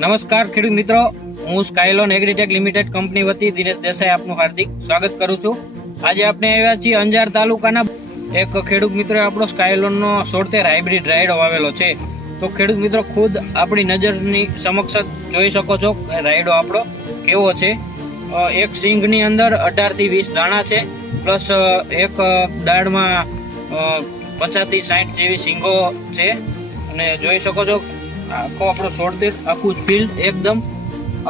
નમસ્કાર ખેડૂત મિત્રો, હું સ્કાયલોન એગ્રીટેક લિમિટેડ કંપની વતી દિનેશ દેસાઈ આપનું હાર્દિક સ્વાગત કરું છું। આજે આપણે આવ્યા છીએ અંજાર તાલુકાના એક ખેડૂત મિત્રોએ આપણો સ્કાયલોનનો 76 હાઇબ્રિડ રાયડો વાવેલો છે। તો ખેડૂત મિત્રો ખુદ આપણી નજરની સમક્ષ જોઈ શકો છો રાયડો આપણો કેવો છે। એક સિંગની અંદર 18 થી 20 દાણા છે, પ્લસ એક દાળમાં 50 થી 60 જેવી સિંગો છે। અને જોઈ શકો છો આખો આપણો 76 આખું જ ફિલ્ડ એકદમ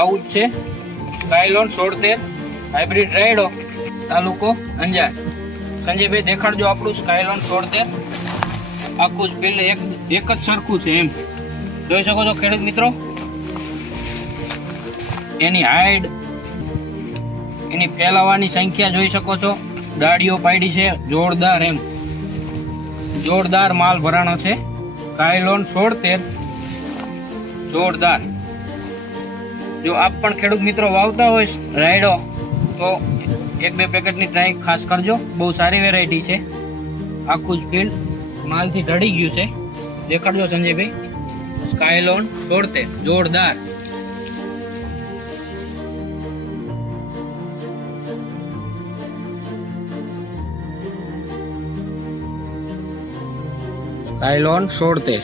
આવું જ છે। સ્કાયલોન 76 હાઇબ્રિડ રાયડો, તાલુકો અંજાર। સંજયભાઈ દેખાડજો આપણું સ્કાયલોન 76 આખું જ ફિલ્ડ એક જ સરખું છે એમ જોઈ શકો છો ખેડૂત મિત્રો। એની હાઈટ, એની ફેલાવાની સંખ્યા જોઈ શકો છો, ડાળીઓ પાડી છે જોરદાર, એમ જોરદાર માલ ભરાણો છે। સ્કાયલોન 76 જોરદાર। જો આપ પણ ખેડૂત મિત્રો વાવતા હોય રાયડો તો 1-2 પેકેટની ટ્રાય ખાસ કરજો, બહુ સારી વેરાયટી છે। આખું જ ફિલ્ડ માલથી ઢળી ગયું છે, દેખાડજો સંજયભાઈ। સ્કાયલોન 76 જોરદાર। સ્કાયલોન 76